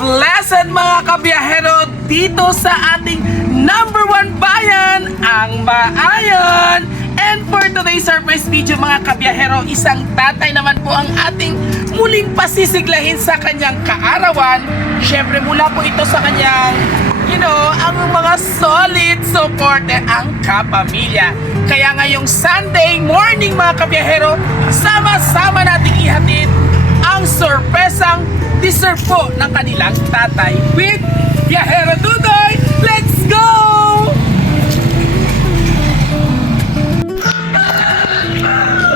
blessed mga kabiyahero dito sa ating number one bayan, ang Maayon. And for today's surprise video mga kabiyahero, isang tatay naman po ang ating muling pasisiglahin sa kanyang kaarawan. Siyempre mula po ito sa kanyang, ang mga solid supporter, ang kapamilya. Kaya ngayong Sunday morning mga kabiyahero, sama-sama nating ihatid ang sorpresang deserve po ng kanilang tatay with Biyahero Dudoy. Let's go!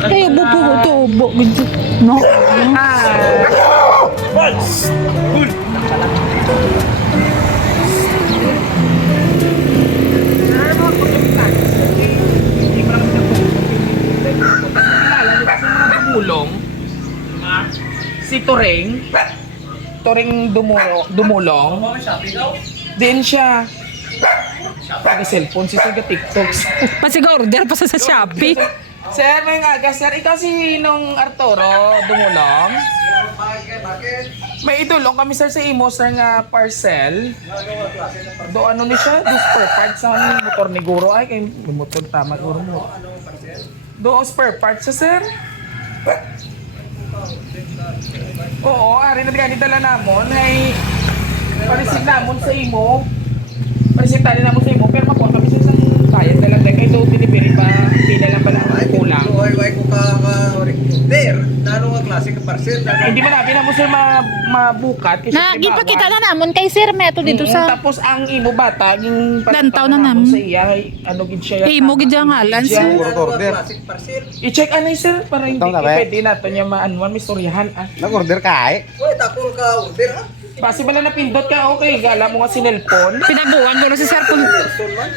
Ay, bubo gitu. No. Si Turing dumulong. Din siya. Pag-cellphone, si Tiga TikToks. Pasig-order pa sa Shopee. Sir, may nga, sir, ikaw si nung Arturo dumulong? May idulong kami sir sa imo sir nga parcel. Do ano ni siya? Do spare parts sa motor ni Guro. Ay, kay motor tama Guro mo. Do spare parts siya sir? Oo, ari na ganit dala namon ay parisig namon sa imo. Parisig tali namon sa imo pero makuha kami sa isang bayad na lang kay do delivery pa pila lang pala ang kulang. Ay ko ka order nano nga klase ka parcel. Hindi man nabi na mo sir mabukat kasi Na gipakita na namon kay Sir Meto dito sa tapos ang imo bata yung Lantaw na namon. sa iya ano gid siya. imo gid ang ngalan Sir. Order klase parcel. I-check anay sir para hindi Ito na ba? pwede nato niya maanuan mistoryahan ah. Nag-order ka ay? Oy, takon ka order ha. Base ba na napindot ka okay gala mo nga sinelpon. Pinabuhan ko na si Sir kung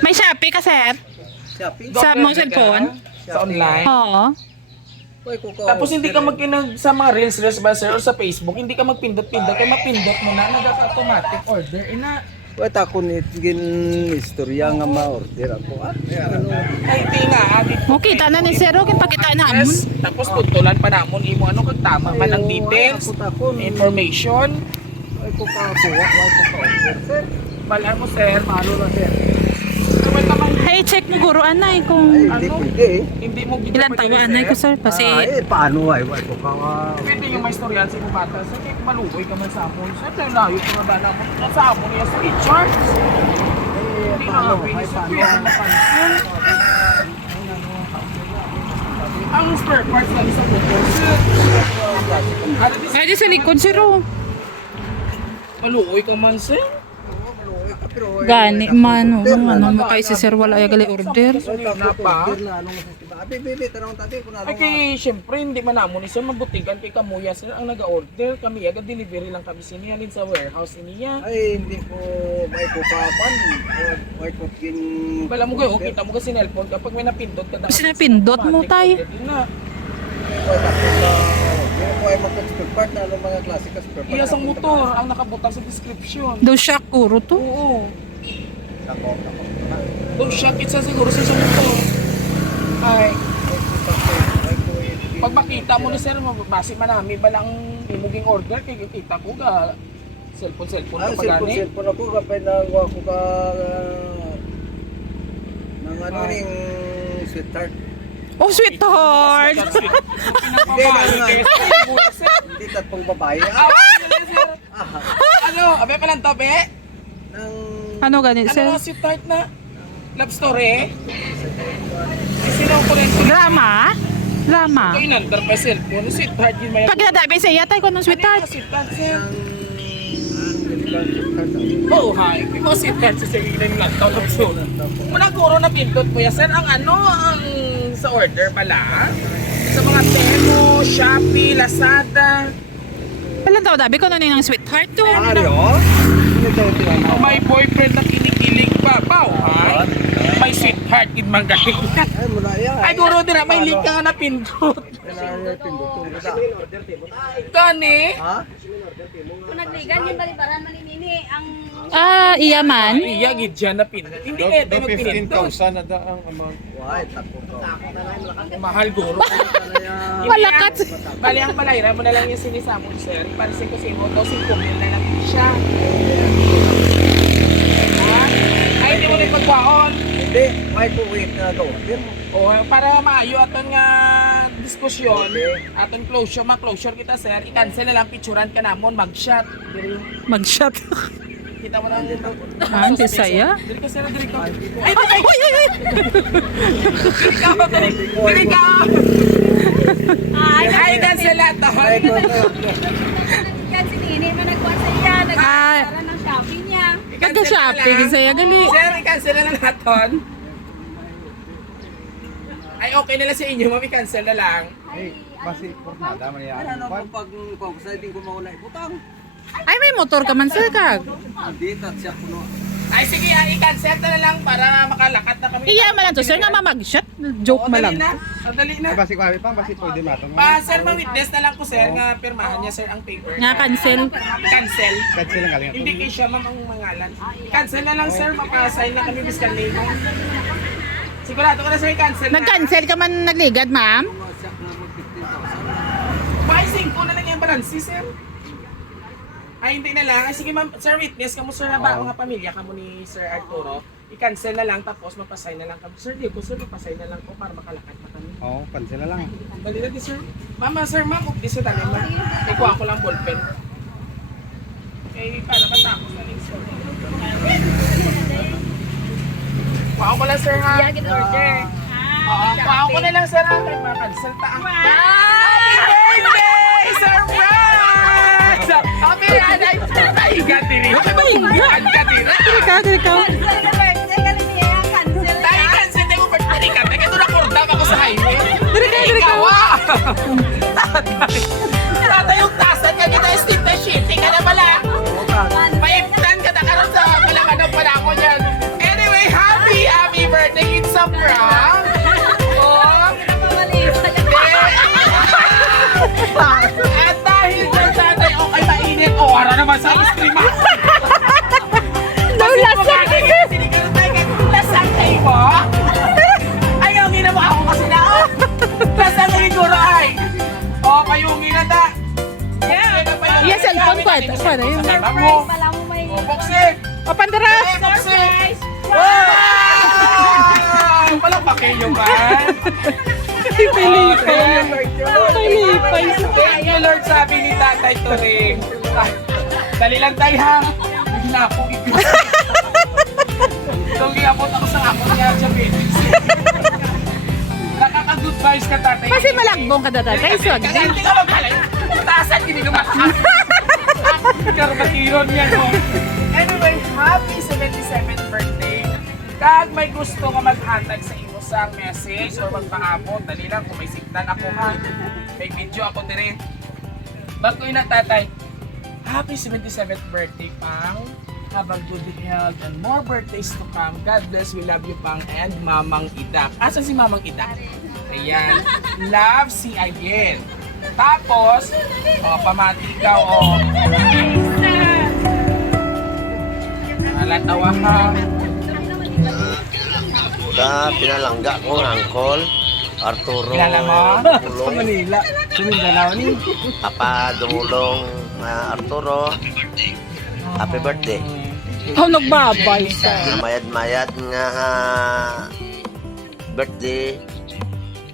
may Shopee ka Sir. Shopping. Sa mong cellphone? Sa online. Oo. Oy, ko ka. Tapos hindi ka magkinag sa mga reels ba sir or sa Facebook, hindi ka magpindot-pindot kaya mapindot mo na nag-automatic order ina. Oy, takon gin istorya nga ma-order ako. Ano? Ay tinga agit. Mo kita na ni Sir, okay pakita na amon. Yes, tapos tutulan pa namon imo ano kag tama man ang details, Takon. information. Oy, ko ka kuha, oy ko ka order. Sir, Bala mo sir, malo na sir. naman naman Hey, check mo guro anay kung Ay, hindi Ano? pwede eh. hindi mo gid ilan taon anay ko Sir kasi Ay, paano ay? Oy, ko ka pwede yung may istoryan sa bata. Sa kaya maluoy ka man sa amon. Sir, tayo layo ka ba na mo? Sa amon niya sa Richard. Hindi na nga pwede sa kuya sa mapansin. Ang spare parts lang sa motor, sir. Ano di Ay, di sa likod Sir. Oh. maluoy ka man, sir? Gani man, ano mo kay si Sir wala ay gali order. Na pa. Bibi, tanong tadi kung ano. Ay kay, syempre, hindi man namon ni sir mabutigan kay kamuya, sir, ang nag-order. Kami, agad delivery lang kami sinihalin sa warehouse niya. Ay, hindi ko may kupapan. May kukin. Bala mo kayo, kita mo kasi cellphone kapag may napindot ka. Kasi napindot mo, tay. Hindi ko ay mag-spare part na anong mga klase ka spare part. Iya sang motor ang nakabutang sa description. Do siya kuro to. Oo. Don't shock it sa siguro sa motor. Ay, pag makita mo ni sir, mababase man namin ba lang imuging order kay kita ko ga cellphone Ay, ka pa gani. cellphone ako kapay na ako ka ng ano ning sweetheart. Oh, sweetheart. Hindi tatpong babae. Ano, abe pa lang to, be? Nang Ano gani Ano Sir? nga sweetheart na love story? Sino ko rin? Drama? Drama. Ito inandar pa cellphone. Sweetheart yun may... Pag nadabi sa iya tay ko ng sweetheart. Sweetheart, sir. Oh, hi. Ikaw sweetheart sa sige ng lantaw love story. Muna guro na pindot mo ya, sir. Ang ano, ang sa order pala. Sa mga Temo, Shopee, Lazada. Ilan taon dabi ko na ng sweetheart to. Mario. May boyfriend na kinikilig pa. Bao, ha? May sweetheart in magaling. Ay, mula yan. Ay, guro din na. May link ka na pindot. Gani? Ha? Kung nagligan yung balibaran maninini ang Iya man. Iya, gid dyan na pindot. Hindi nga ito nagpindot. na da ang amount. Why? Takot ko. Mahal guro. Malakat. Bali ang palayra mo na lang yung sinisamon, sir. Para sa kasi mo, 5,000 na lang siya. Hindi, may kuwit na order mo. O, para maayo aton nga diskusyon, aton closure kita sir, i-cancel na lang picturean ka namon, mag-shot. Diri, Mag-shot. kita mo lang yung Ah, hindi saya. Diri ka sir, diri ka. Ay, diri ka. Diri ka. Ay, cancel na to. May order. Kasi hindi man nagkuha sa iya. Ah. Nagkakaroon ng shopping niya. Nagka-shopping saya gali. Sir, i-cancel na lang naton. Ay, okay na lang sa inyo, mami, cancel na lang. Eh, basi pornada man yan. Ano pag kung sa din ko mauna ibutang. Ay, may motor ka man sir kag. Hindi tatsya kuno. Ay, sige, i-cancel na lang para makalakat na kami. Iya man lang to sir nga mag-shot. Joke Oo, man dali lang. na. Dali na. Basi ko abi pang basi pwede matong. Sir, ma-witness na lang ko, sir, nga pirmahan niya, sir, ang paper. Nga cancel. Cancel. Cancel lang galing. Hindi kayo siya, ma'am, ang mangalan. I-cancel na lang, sir. Mapa-sign na kami, Miss Carlino. Sigurado ko na, sir, i-cancel na. Nag-cancel ka man nagligad, ma'am? Maising ko na lang yung balance, sir. Ay, hindi na lang. Ay, sige, ma'am, sir, witness ka mo, sir, na ba, mga pamilya ka mo ni Sir Arturo. I-cancel na lang, tapos mapasign na lang kami. Sir, di ko, sir, mapasign na lang ko para makalakat na kami. Oo, cancel na lang. Dali na di, sir. Mama, sir, ma'am, updi sa talim, ma'am. May kuha ko lang ballpen. Eh, para matapos na rin, sir. Kuha ko lang, sir, ha? Yeah, get order. Oo, kuha ko na lang, sir, ha? Kaya makancel ta. Happy birthday, surprise! Happy birthday! Ay, gatiri. Ay, gatiri. Diri ka. Cancel na birthday. Kasi niya cancel na. Tayo, cancel tayo mo birthday ka. Teka, ito nakordam ako sa highway. Diri ka. Ikaw, ah! Tatay yung tasan ka kita, Steve na shitting ka na pala. Maiptan ka na karoon sa palangan pala ako niyan. Anyway, happy birthday. It's a prank. Oh, at dahil dyan tatay, okay mainit. O, ara naman sa stream. Lasang kayo mo? Ayaw, gina mo ako kasi na. Lasang kayo siguro ay. O, payungin na ta. Iya, cellphone ko. Ano yun? Pala mo may... O, boxing. O, pandara. Boxing. Wow! Palakpakin nyo ba? Pilipay. Pilipay. Thank you, Lord, sabi ni Tatay Turing. Dali lang tayo, ha? Hindi na ako ipin. Itong iabot ako sa ako niya, diabetes. Nakaka-good vibes ka, Tatay. Kasi malagbong ka dada. Kaya swag. Hindi ka magkalay. Taasan, hindi ka mataas. Karmatiron yan, oh. Anyway, happy 77th birthday. Kag may gusto ka maghatag sa imo sa message or magpaabot, dali lang kung may signal ako, ha. May video ako din. Bago yun na, Tatay. Happy 77th birthday, Pang. Have a good health and more birthdays to come. God bless, we love you, Pang, and Mamang Idak. Asan si Mamang Idak? Ayan. Love si Ayen. Tapos, pamati ka, alatawa ka. Sa pinalangga ko, Uncle Arturo Kilala mo? Dumulong, Manila. Sumindanao ni. Papa Dumulong Arturo, happy birthday. Oh, nagbabay sa. Nga mayad-mayad nga birthday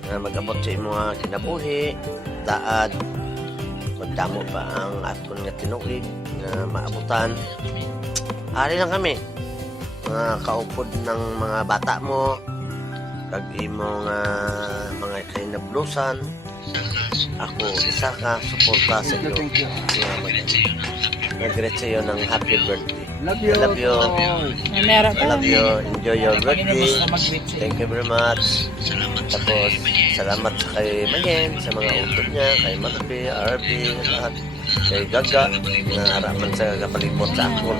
nga mag-abot sa imo nga kinabuhi, daad magdamo pa ang aton nga tinuig nga maabutan. Ari lang kami mga kaupod ng mga bata mo kag imo nga mga kinablusan. Ako isa ka suporta sa iyo nga greet sa iyo ng happy birthday. Love you. I love you. Meron I love you. Enjoy your birthday. Thank you very much. Tapos, salamat sa kay Mayen, sa mga utod niya, kay Magpi, RB, lahat. Kay Gaga, na harapan sa kapalimot sa ako.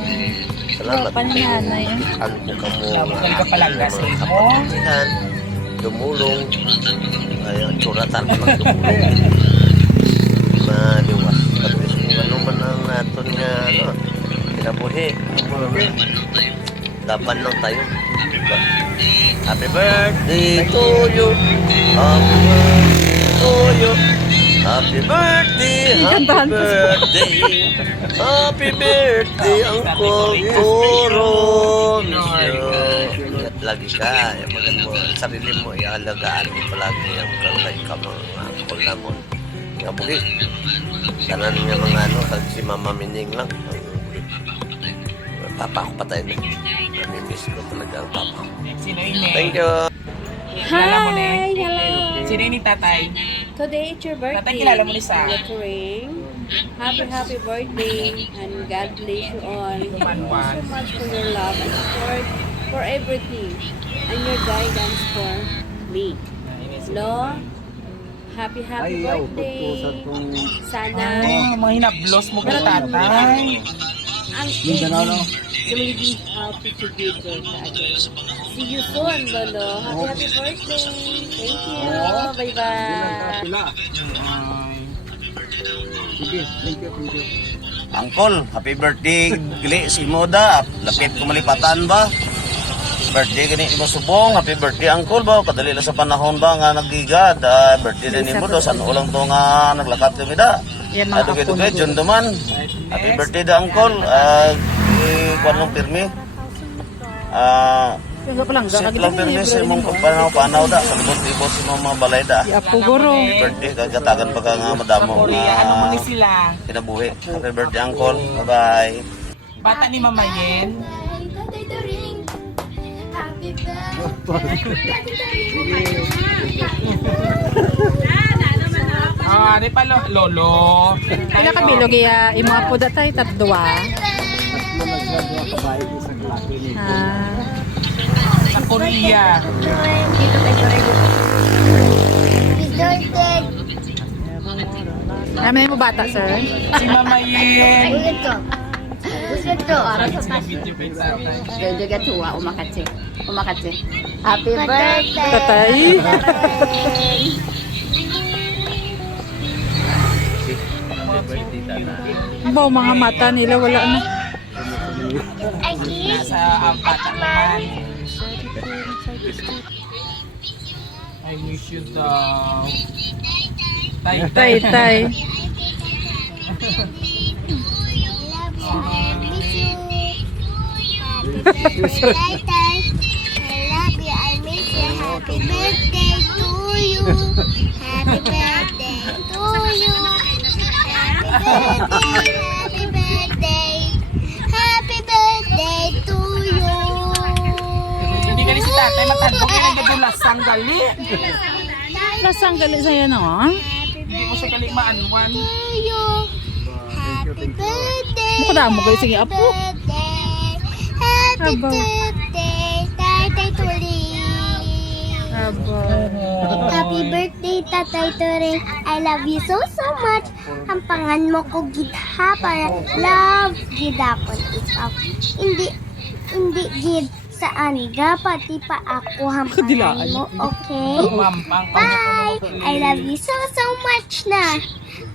Salamat. Ano po ka mo Bukal ka palangga sa mga imo. kapatihan, dumulong, ay ang tsuratan magdumulong. Maliwas. Tapos kung ano man ang aton nga, kinabuhi. Laban lang tayo. Happy birthday to you. Happy birthday to you. Happy birthday, happy birthday. Happy birthday, Uncle Toro. Love palagi ka. Mo, sarili mo, ialagaan mo palagi ang kalay ka mga kulamon. Nga buhi. Kanan nga mga ano, kag si Mama Mining lang. Papa ko patay na. Namimiss ko talaga ang papa ko. Sino ini? Thank you. Kilala mo na Hi! Hello! Sino ini tatay? Today it's your birthday. Tatay, kilala mo ni Sa. Ring. Happy birthday and God bless you all. Thank you so much for your love and support for everything and your guidance for me. No? Happy Ayaw, birthday. pagpusan kong Sana Mga hinablos mo kay tatay. ang Mindanao, no? you will be happy together. See you soon, Lolo. Happy birthday. Thank you. Bye-bye. Pila. Sige, thank you. Angkol, happy birthday gali si Moda. Lapit ko malipatan ba? Birthday gani mo subong. Happy birthday Angkol ba? Kadali lang sa panahon ba nga nagigad. Birthday din ni Moda. San ulang to nga naglakat kami da. Yan mga Dugay-dugay, John Duman. Happy birthday da Angkol. Kuan lang pirmi. Tingnan ko lang. Sit lang pirmi sa imong pagpanaw-panaw da. Kalibot-libot sa mga balay da. Apo guro. Happy birthday. Kagatagan pa ka nga madamo. Korea, ano mo ni sila? Kinabuhi. Happy birthday Angkol. Bye-bye. Bata ni Mama Yen. Ari pa lolo. Ila ka bilog iya imo apo datay tatdua. Tatlo kabahay isang laki ni. Sa Korea. Namin mo bata, sir. Si Mama Yen. Para Sila video kay tatay. juga tua umakatse. Happy birthday. Tatay. Baw mga mata nila wala na. Nasa bata naman. I miss you daw. Tay tay. Happy birthday to you. Happy birthday to you. Happy birthday. Happy birthday to you. Hindi gali si tatay matandog kaya nagdulasang gali. Lasang gali sa'yo no? Hindi mo siya gali maanwan. To you. Happy birthday. Mukha mo gali sige apo. Happy Aba. birthday. Tatay Turi. Aba. Happy birthday, Tatay Tore. I love you so much. Hampangan mo ko gidha para love gidapon ikaw. Hindi gid saan ga pati pa ako hampangan mo, okay? Mampang Bye! I love you so much na.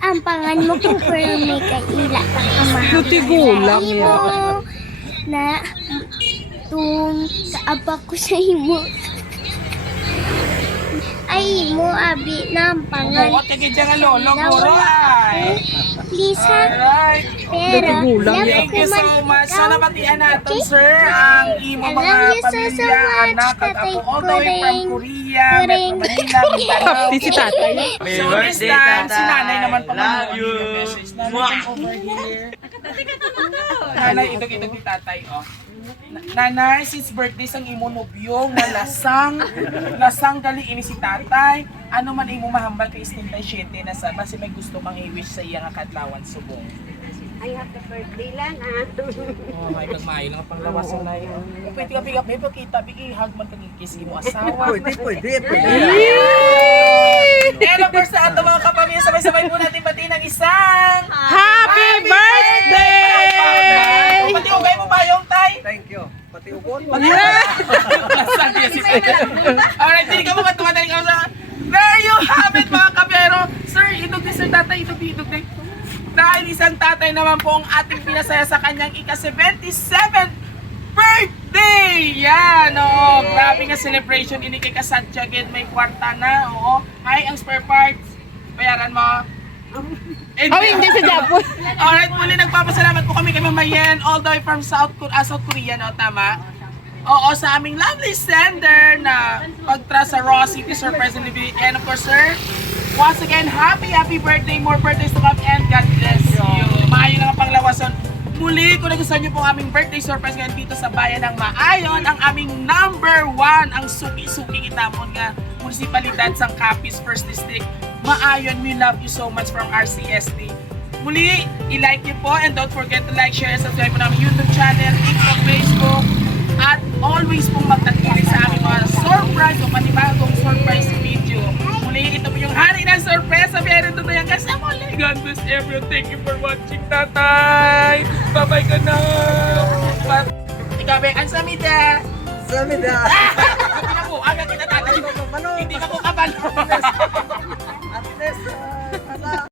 Ampangan mo ko pero may kaila ka kamahaman. Natigulang mo yan. na tung kaaba ko sa imo. Ay mo abi ng pangan. Oo, tigid siya nga lolo, guro ay. Please ha. Alright. Pero love Thank ko you man so much. ikaw. Sana batian natin, sir, ang imo I mga love you so pamilya, much, anak, at Tatay ako all the way from Kuring. Korea, Kuring. Metro Manila, Mindanao. Happy si tatay. So this time, si nanay naman pa love you. Nanay, come over here. Nanay, idog-idog ni tatay, oh. Nanay, since birthday sang imo nobyong na lasang gali ini si tatay. Ano man imo mahambal kay 67 na sa basi may gusto kang i-wish sa iya nga kadlawan subong. Ay, happy birthday lang ah. Oh, may kagmayo lang ang panglawasan na yun. Pwede ka bigap, may pakita, bigihag man kang ikis imo asawa. Pwede. And of course, sa ato mga kapamilya, sabay-sabay po natin batiin ng isang Happy birthday! Pati ugay mo ba yung tay? Thank you. Pati ugon. Alright, hindi ka mo matumatalik ako sa... There you have it mga kapero! Sir, itog ni Sir Tatay, itog ni. Dahil isang tatay naman po ang ating pinasaya sa kanyang ika-77 birthday! Yan, oo. Grabe nga celebration. Ini kay Kasatya again, may kwarta na, oo. Hi, ang spare parts. Bayaran mo. Oh, hindi sa Japon. Alright, muli nagpapasalamat po kami kay Mama Yen all the way from South Korea, no? Tama? Oo, sa aming lovely sender na pagtra sa Raw City Surprise and Delivery. And of course, sir, once again, happy birthday, more birthdays to come, and God bless you. Maayon lang ang panglawason. Muli, kung nagustuhan niyo po ang aming birthday surprise ngayon dito sa bayan ng Maayon, ang aming number 1, ang suki-suki kitamon nga munisipalidad sang Capiz First District. Maayon, we love you so much from RCSD. Muli, i-like niyo po and don't forget to like, share, and subscribe po namin YouTube channel, TikTok, Facebook, at always pong magtagpilit sa aming mga surprise o panibagong surprise video. Muli, ito po yung hari ng surprise. Meron doon na yan kasi muli. God bless everyone. Thank you for watching, tatay. Bye-bye ka na. Ikaw, be, ang samida. Samida. Hindi na po, agad kita tatay. Hindi ka po kabalo. At least,